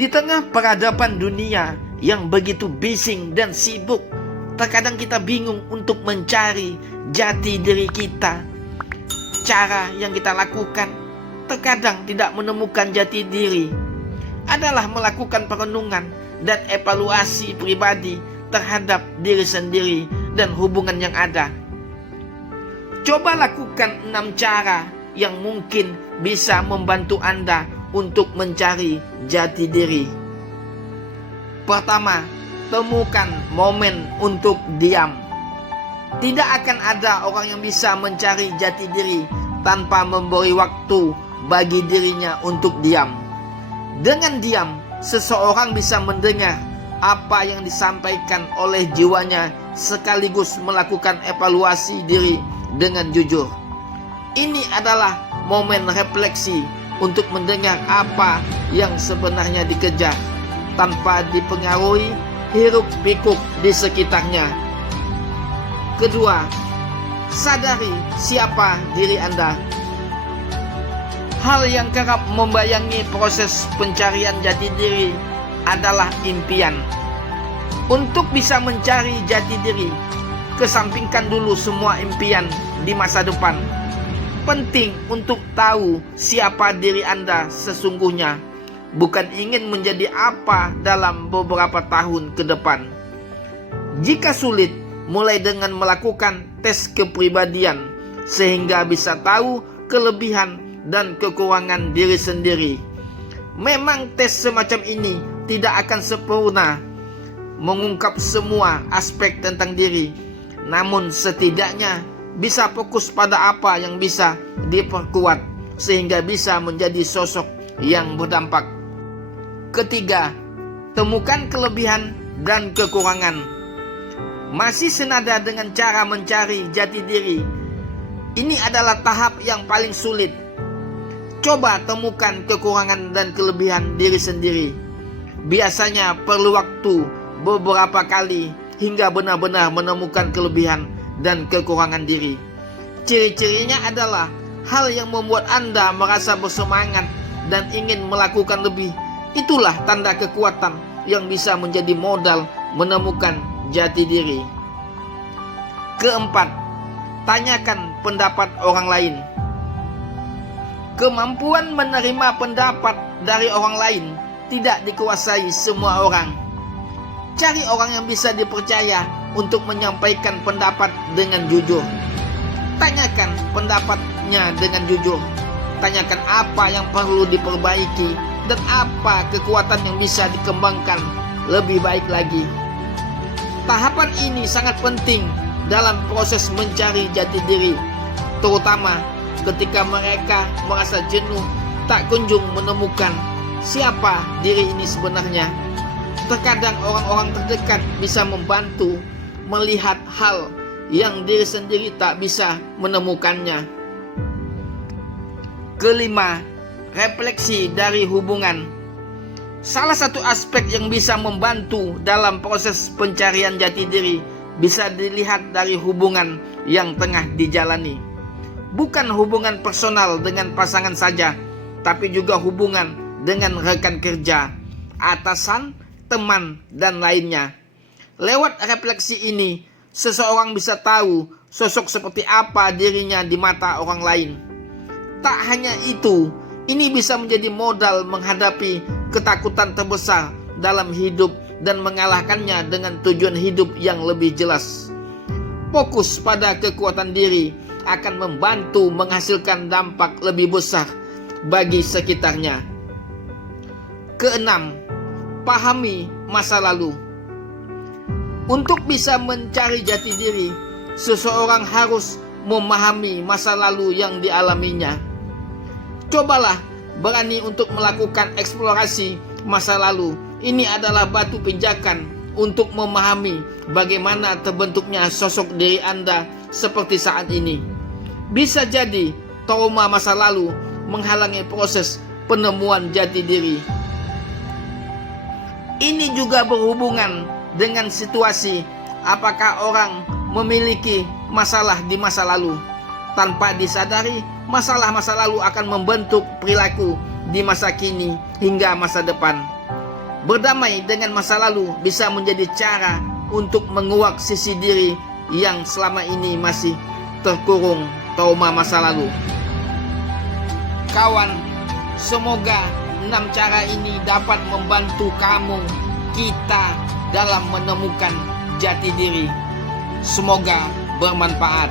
Di tengah peradaban dunia yang begitu bising dan sibuk, terkadang kita bingung untuk mencari jati diri kita. Cara yang kita lakukan terkadang tidak menemukan jati diri adalah melakukan perenungan dan evaluasi pribadi terhadap diri sendiri dan hubungan yang ada. Coba lakukan 6 cara yang mungkin bisa membantu Anda untuk mencari jati diri. Pertama, temukan momen untuk diam. Tidak akan ada orang yang bisa mencari jati diri tanpa memberi waktu bagi dirinya untuk diam. Dengan diam, seseorang bisa mendengar apa yang disampaikan oleh jiwanya sekaligus melakukan evaluasi diri dengan jujur. Ini adalah momen refleksi untuk mendengar apa yang sebenarnya dikejar tanpa dipengaruhi hiruk-pikuk di sekitarnya. Kedua, sadari siapa diri Anda. Hal yang kerap membayangi proses pencarian jati diri adalah impian. Untuk bisa mencari jati diri, kesampingkan dulu semua impian di masa depan. Penting untuk tahu siapa diri Anda sesungguhnya, bukan ingin menjadi apa dalam beberapa tahun ke depan. Jika sulit, mulai dengan melakukan tes kepribadian sehingga bisa tahu kelebihan dan kekurangan diri sendiri. Memang tes semacam ini tidak akan sempurna mengungkap semua aspek tentang diri, namun setidaknya bisa fokus pada apa yang bisa diperkuat sehingga bisa menjadi sosok yang berdampak. Ketiga, temukan kelebihan dan kekurangan. Masih senada dengan cara mencari jati diri, ini adalah tahap yang paling sulit. Coba temukan kekurangan dan kelebihan diri sendiri. Biasanya perlu waktu beberapa kali hingga benar-benar menemukan kelebihan dan kekurangan diri. Ciri-cirinya adalah hal yang membuat Anda merasa bersemangat dan ingin melakukan lebih. Itulah tanda kekuatan yang bisa menjadi modal menemukan jati diri. Keempat, tanyakan pendapat orang lain. Kemampuan menerima pendapat dari orang lain tidak dikuasai semua orang. Cari orang yang bisa dipercaya untuk menyampaikan pendapat dengan jujur. Tanyakan pendapatnya dengan jujur. Tanyakan apa yang perlu diperbaiki dan apa kekuatan yang bisa dikembangkan lebih baik lagi. Tahapan ini sangat penting dalam proses mencari jati diri, terutama ketika mereka merasa jenuh tak kunjung menemukan siapa diri ini sebenarnya. Terkadang orang-orang terdekat bisa membantu melihat hal yang diri sendiri tak bisa menemukannya. Kelima, refleksi dari hubungan. Salah satu aspek yang bisa membantu dalam proses pencarian jati diri bisa dilihat dari hubungan yang tengah dijalani. Bukan hubungan personal dengan pasangan saja, tapi juga hubungan dengan rekan kerja, atasan, teman, dan lainnya. Lewat refleksi ini, seseorang bisa tahu sosok seperti apa dirinya di mata orang lain. Tak hanya itu, ini bisa menjadi modal menghadapi ketakutan terbesar dalam hidup dan mengalahkannya dengan tujuan hidup yang lebih jelas. Fokus pada kekuatan diri akan membantu menghasilkan dampak lebih besar bagi sekitarnya. Keenam, pahami masa lalu. Untuk bisa mencari jati diri, seseorang harus memahami masa lalu yang dialaminya. Cobalah berani untuk melakukan eksplorasi masa lalu. Ini adalah batu pijakan untuk memahami bagaimana terbentuknya sosok diri Anda seperti saat ini. Bisa jadi trauma masa lalu menghalangi proses penemuan jati diri. Ini juga berhubungan dengan situasi apakah orang memiliki masalah di masa lalu. Tanpa disadari, masalah masa lalu akan membentuk perilaku di masa kini hingga masa depan. Berdamai dengan masa lalu bisa menjadi cara untuk menguak sisi diri yang selama ini masih terkurung trauma masa lalu. Kawan, semoga 6 cara ini dapat membantu kamu, kita dalam menemukan jati diri. Semoga bermanfaat.